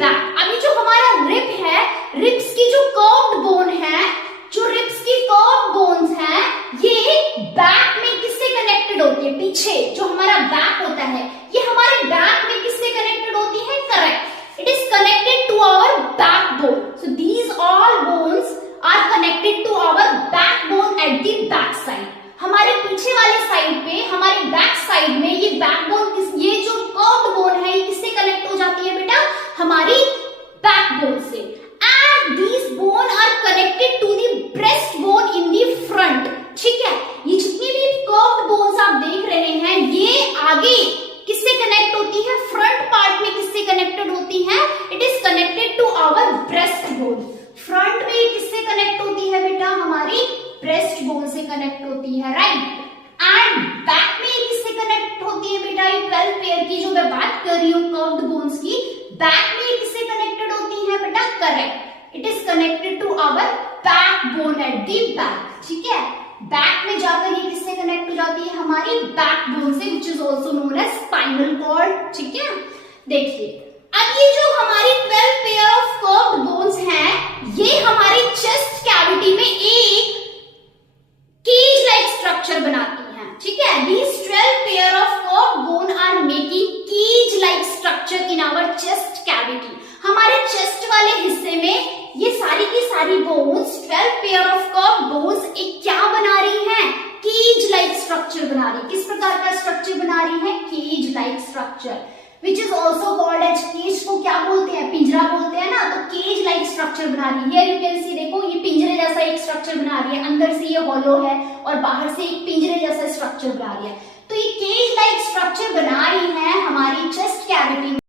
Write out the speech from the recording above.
Back. अभी जो हमारा रिब है, रिब्स की जो कर्व्ड बोन है, जो रिब्स की कर्व्ड बोन्स हैं, ये बैक में किससे कनेक्टेड होती है? पीछे जो हमारा बैक होता है, ये हमारे बैक में किससे कनेक्टेड होती है? Correct, it is connected to our backbone. So these all bones are connected to our backbone at the back side. हमारे पीछे वाले साइड पे, हमारे बैक साइड में ये बैकबोन, ये जो कर्व्ड बोन है, ये किससे कनेक्ट हो जाती है बेटा? हमारी बैकबोन से। And these bone are connected to the breast bone in the front. ठीक है, ये जितनी भी कर्व्ड बोन्स आप देख रहे हैं, ये आगे किससे कनेक्ट होती है? फ्रंट पार्ट में किससे कनेक्टेड होती है? It is connected to our breast bone. Front में किससे कनेक्ट होती है बेटा? हमारी ब्रेस्ट बोन से कनेक्ट होती है, राइट। एंड बैक में किससे कनेक्ट होती है बेटा? ये 12 पेयर की जो मैं बात कर रही हूँ कर्व्ड बोन्स की, बैक में किससे कनेक्टेड होती है बेटा? Correct, it is connected to our backbone at the back. ठीक है, बैक में जाकर ये किससे कनेक्ट हो जाती है? हमारी बैकबोन से, which is also known as spinal cord. ठीक है, देखिए अब ये जो हमारी 12 पेयर ऑफ कर्व्ड बोन्स हैं, ये हमारी चेस्ट कैविटी में एक केज लाइक स्ट्रक्चर बनाती हैं। ठीक है, these 12 pair of curved bone are making cage like structure in our chest cavity. हमारे चेस्ट वाले हिस्से में ये सारी की सारी bones, 12 pair of curved bones एक क्या बना रही हैं? केज लाइक स्ट्रक्चर बना रही है। किस प्रकार का स्ट्रक्चर बना रही है? Cage like structure, which is also called as, cage को क्या बोलते हैं? पिंजरा बोलते हैं ना। तो केज लाइक स्ट्रक्चर बना रही है। Here you can see, देखो ये पिंजरे जैसा एक स्ट्रक्चर बना रही है। अंदर से ये हॉलो है और बाहर से एक पिंजरे जैसा स्ट्रक्चर बना रही है। तो ये केज लाइक स्ट्रक्चर बना रही है हमारी चेस्ट कैविटी